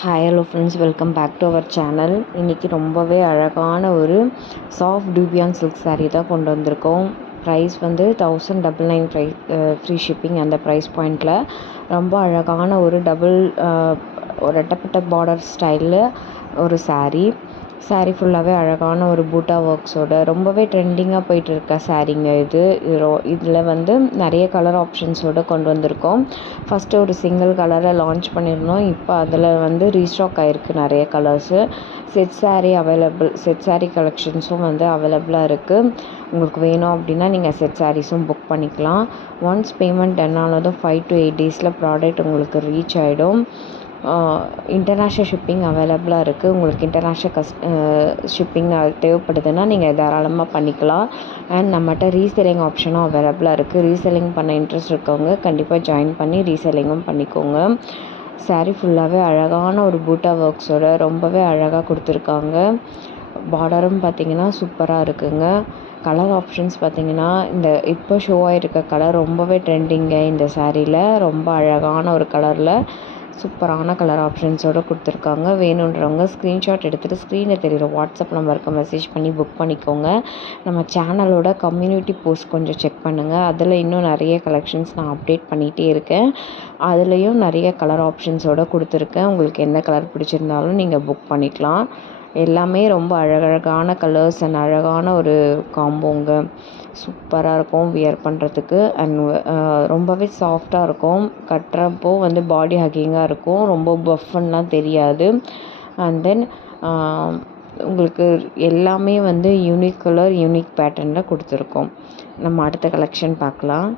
Hi hello friends, welcome back to our channel. இன்றைக்கி ரொம்பவே அழகான ஒரு சாஃப்ட் டூபியான் சில்க் saree தான் கொண்டு வந்திருக்கோம். ப்ரைஸ் வந்து 1999 ஃப்ரீ ஷிப்பிங். அந்த ப்ரைஸ் பாயிண்டில் ரொம்ப அழகான ஒரு ஒரு ரெட்டப்பட்ட பார்டர் ஸ்டைலில் ஒரு saree ஃபுல்லாகவே அழகான ஒரு பூட்டா ஒர்க்ஸோட ரொம்பவே ட்ரெண்டிங்காக போயிட்டு இருக்க சாரீங்க இது. இதில் வந்து நிறைய கலர் ஆப்ஷன்ஸோடு கொண்டு வந்திருக்கோம். ஃபஸ்ட்டு ஒரு சிங்கிள் கலரை லான்ச் பண்ணியிருந்தோம். இப்போ அதில் வந்து ரீஸ்டாக் ஆகிருக்கு நிறைய கலர்ஸு. செட் saree கலெக்ஷன்ஸும் வந்து அவைலபிளாக இருக்குது. உங்களுக்கு வேணும் அப்படின்னா நீங்கள் செட் சாரீஸும் புக் பண்ணிக்கலாம். ஒன்ஸ் பேமெண்ட் என்னானதும் 5 to 8 days ப்ராடக்ட் உங்களுக்கு ரீச் ஆகிடும். இன்டர்நேஷ்னல் ஷிப்பிங் அவைலபிளாக இருக்குது. உங்களுக்கு இன்டர்நேஷ்னல் ஷிப்பிங் தேவைப்படுதுன்னா நீங்கள் தாராளமாக பண்ணிக்கலாம். அண்ட் நம்மகிட்ட ரீசெல்லிங் ஆப்ஷனும் அவைலபிளாக இருக்குது. ரீசெல்லிங் பண்ண இன்ட்ரெஸ்ட் இருக்கவங்க கண்டிப்பாக ஜாயின் பண்ணி ரீசெல்லிங்கும் பண்ணிக்கோங்க. saree ஃபுல்லாகவே அழகான ஒரு பூட்டா ஒர்க்ஸோட ரொம்பவே அழகாக கொடுத்துருக்காங்க. பார்டரும் பார்த்திங்கன்னா சூப்பராக இருக்குங்க. கலர் ஆப்ஷன்ஸ் பார்த்திங்கன்னா இந்த இப்போ ஷோ ஆகிருக்க கலர் ரொம்பவே ட்ரெண்டிங்க. இந்த சாரியில் ரொம்ப அழகான ஒரு கலரில் சூப்பரான கலர் ஆப்ஷன்ஸோடு கொடுத்துருக்காங்க. வேணுன்றவங்க ஸ்க்ரீன்ஷாட் எடுத்துகிட்டு ஸ்க்ரீனில் தெரிகிற வாட்ஸ்அப் நம்பருக்கு மெசேஜ் பண்ணி புக் பண்ணிக்கோங்க. நம்ம சேனலோட கம்யூனிட்டி போஸ்ட் கொஞ்சம் செக் பண்ணுங்கள். அதில் இன்னும் நிறைய கலெக்ஷன்ஸ் நான் அப்டேட் பண்ணிகிட்டே இருக்கேன். அதுலேயும் நிறைய கலர் ஆப்ஷன்ஸோடு கொடுத்துருக்கேன். உங்களுக்கு எந்த கலர் பிடிச்சிருந்தாலும் நீங்கள் புக் பண்ணிக்கலாம். எல்லாமே ரொம்ப அழகழகான கலர்ஸ் அண்ட் அழகான ஒரு காம்போங்க. சூப்பராக இருக்கும் வியர் பண்ணுறதுக்கு. அண்ட் ரொம்பவே சாஃப்டாக இருக்கும். கட்டுறப்போ வந்து பாடி ஹக்கிங்காக இருக்கும். ரொம்ப பஃப்லாம் தெரியாது. அண்ட் தென் உங்களுக்கு எல்லாமே வந்து யூனிக் கலர் யூனிக் பேட்டர்னில் கொடுத்துருக்கோம். நம்ம அடுத்த கலெக்ஷன் பார்க்கலாம்.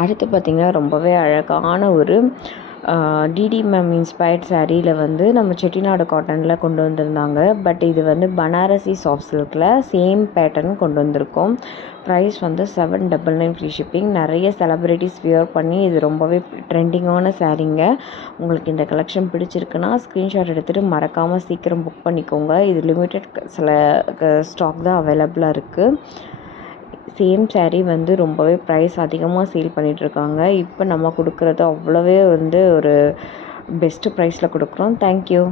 அடுத்து பார்த்திங்கன்னா ரொம்பவே அழகான ஒரு டிடி மேம் இன்ஸ்பயர்ட் சாரியில் வந்து நம்ம செட்டிநாடு காட்டனில் கொண்டு வந்திருந்தாங்க. பட் இது வந்து பனாரசி சாஃப்ட் சில்கில் சேம் பேட்டர்ன் கொண்டு வந்திருக்கோம். ப்ரைஸ் வந்து 799 ஃப்ரீ ஷிப்பிங். நிறைய செலிப்ரிட்டிஸ் வியர் பண்ணி இது ரொம்பவே ட்ரெண்டிங்கான சாரீங்க. உங்களுக்கு இந்த கலெக்ஷன் பிடிச்சிருக்குன்னா ஸ்க்ரீன்ஷாட் எடுத்துகிட்டு மறக்காமல் சீக்கிரம் புக் பண்ணிக்கோங்க. இது லிமிட்டட் சில ஸ்டாக் தான் அவைலபிளாக இருக்குது. சேம் saree வந்து ரொம்பவே ப்ரைஸ் அதிகமாக சேல் பண்ணிகிட்ருக்காங்க. இப்போ நம்ம கொடுக்குறது அவ்வளோவே வந்து ஒரு பெஸ்ட்டு ப்ரைஸில் கொடுக்குறோம். தேங்க்யூ.